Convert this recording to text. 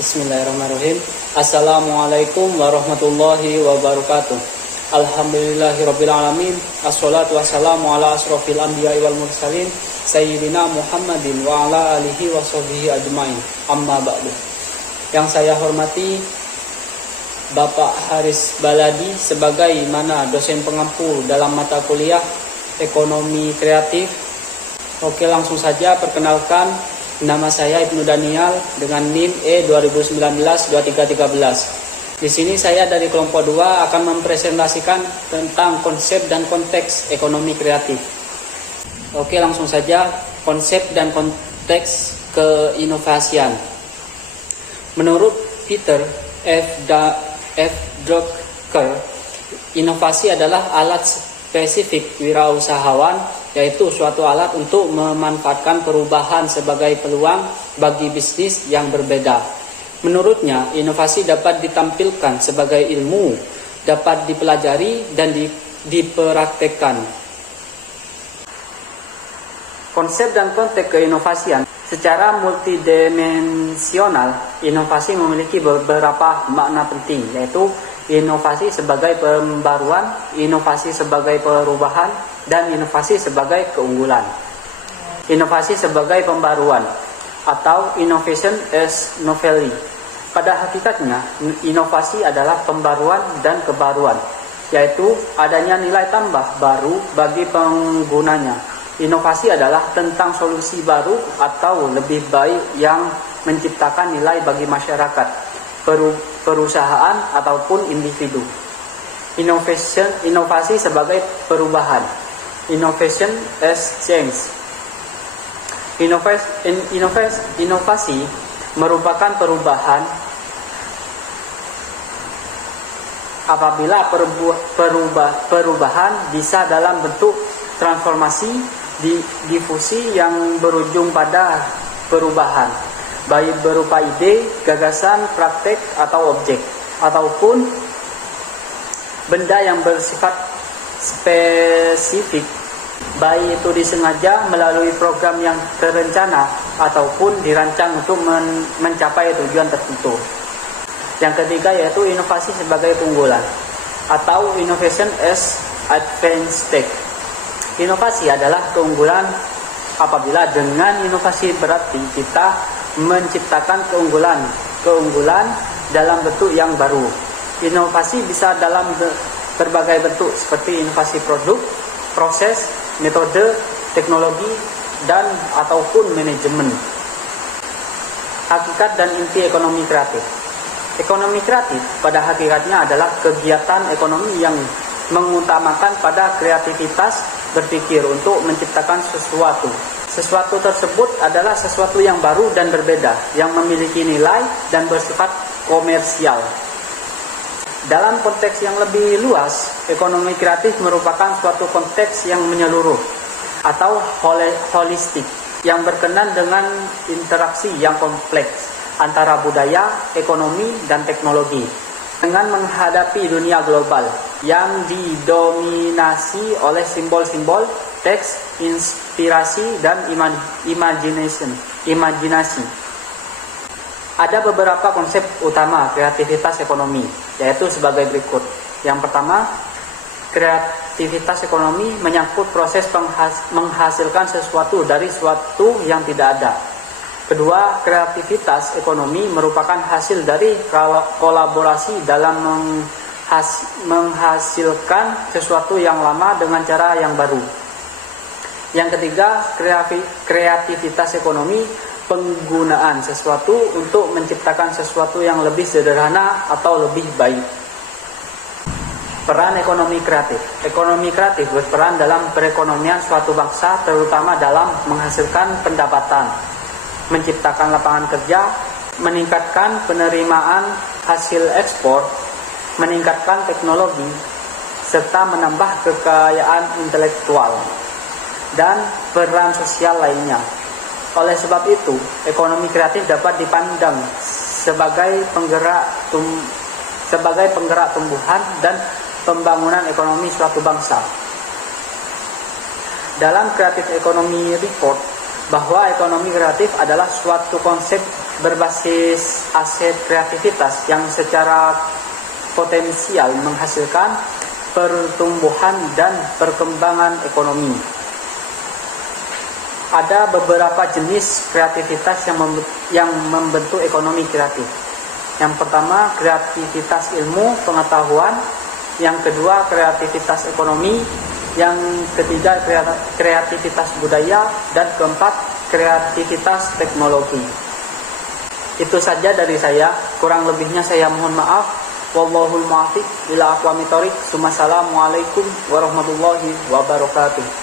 Bismillahirrahmanirrahim. Assalamualaikum warahmatullahi wabarakatuh. Alhamdulillahirabbil alamin. Assalatu wassalamu ala asrofil anbiya'i wal mursalin sayyidina Muhammadin wa ala alihi washabbihi ajmain. Amma ba'du. Yang saya hormati Bapak Haris Baladi sebagai dosen pengampu dalam mata kuliah Ekonomi Kreatif. Oke, langsung saja perkenalkan. Nama saya Ibnu Daniel dengan NIM E2019-2313. Di sini saya dari kelompok 2 akan mempresentasikan tentang konsep dan konteks ekonomi kreatif. Oke, langsung saja konsep dan konteks keinovasian. Menurut Peter F. Drucker, inovasi adalah alat spesifik wirausahawan, yaitu suatu alat untuk memanfaatkan perubahan sebagai peluang bagi bisnis yang berbeda. Menurutnya, inovasi dapat ditampilkan sebagai ilmu, dapat dipelajari dan dipraktekkan. Konsep dan konteks keinovasian. Secara multidimensional, inovasi memiliki beberapa makna penting, yaitu inovasi sebagai pembaruan, inovasi sebagai perubahan, dan inovasi sebagai keunggulan. Inovasi sebagai pembaruan atau innovation as novelty. Pada hakikatnya, inovasi adalah pembaruan dan kebaruan, yaitu adanya nilai tambah baru bagi penggunanya. Inovasi adalah tentang solusi baru atau lebih baik yang menciptakan nilai bagi masyarakat, perusahaan ataupun individu. Inovasi sebagai perubahan. Innovation as change. Inovasi merupakan perubahan apabila perubahan bisa dalam bentuk transformasi, difusi yang berujung pada perubahan, baik berupa ide, gagasan, praktek, atau objek, ataupun benda yang bersifat spesifik, baik itu disengaja melalui program yang terencana ataupun dirancang untuk mencapai tujuan tertentu. Yang ketiga yaitu inovasi sebagai keunggulan atau innovation as advanced tech. Inovasi adalah keunggulan apabila dengan inovasi berarti kita menciptakan keunggulan dalam bentuk yang baru. Inovasi bisa dalam berbagai bentuk seperti inovasi produk, proses, metode, teknologi, dan ataupun manajemen. Hakikat dan inti ekonomi kreatif. Ekonomi kreatif pada hakikatnya adalah kegiatan ekonomi yang mengutamakan pada kreativitas berpikir untuk menciptakan sesuatu. Sesuatu tersebut adalah sesuatu yang baru dan berbeda, yang memiliki nilai dan bersifat komersial. Dalam konteks yang lebih luas, ekonomi kreatif merupakan suatu konteks yang menyeluruh atau holistik, yang berkenan dengan interaksi yang kompleks antara budaya, ekonomi, dan teknologi. Dengan menghadapi dunia global yang didominasi oleh simbol-simbol, teks, inspirasi, dan imajinasi. Ada beberapa konsep utama kreativitas ekonomi, yaitu sebagai berikut. Yang pertama, kreativitas ekonomi menyangkut proses menghasilkan sesuatu dari sesuatu yang tidak ada. Kedua, kreativitas ekonomi merupakan hasil dari kolaborasi dalam menghasilkan sesuatu yang lama dengan cara yang baru. Yang ketiga, kreativitas ekonomi penggunaan sesuatu untuk menciptakan sesuatu yang lebih sederhana atau lebih baik. Peran ekonomi kreatif. Ekonomi kreatif berperan dalam perekonomian suatu bangsa, terutama dalam menghasilkan pendapatan, menciptakan lapangan kerja, meningkatkan penerimaan hasil ekspor, meningkatkan teknologi, serta menambah kekayaan intelektual dan peran sosial lainnya. Oleh sebab itu, ekonomi kreatif dapat dipandang sebagai penggerak tumbuhan dan pembangunan ekonomi suatu bangsa. Dalam Creative Economy Report, bahwa ekonomi kreatif adalah suatu konsep berbasis aset kreativitas yang secara potensial menghasilkan pertumbuhan dan perkembangan ekonomi. Ada beberapa jenis kreativitas yang membentuk ekonomi kreatif. Yang pertama, kreativitas ilmu pengetahuan. Yang kedua, kreativitas ekonomi. Yang ketiga, kreativitas budaya. Dan keempat, kreativitas teknologi. Itu saja dari saya. Kurang lebihnya saya mohon maaf. Wallahul muwaffiq ila aqwamit thoriq. Assalamualaikum warahmatullahi wabarakatuh.